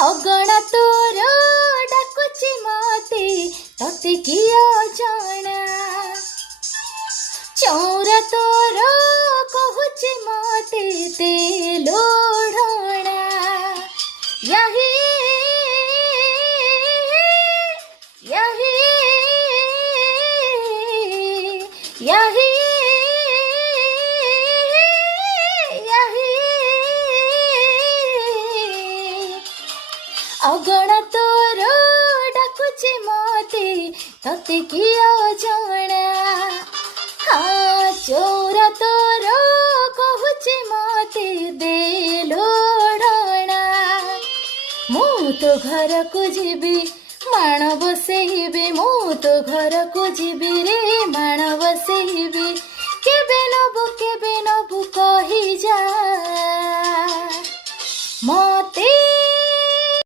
अगणा तोर डाकुची मते तते किया जाना चौरा तोर कहुची मते ते लोढ़णा यही यही यही अगणा तोर डाकुची मते तते किया जाना हाँ चोरा तोर कहुची मते दे लोढ़णा मु तो घर को जीबी माण बसेबी मु तो घर को जीबी रे माण बसेबी केबे नबु कही जा मते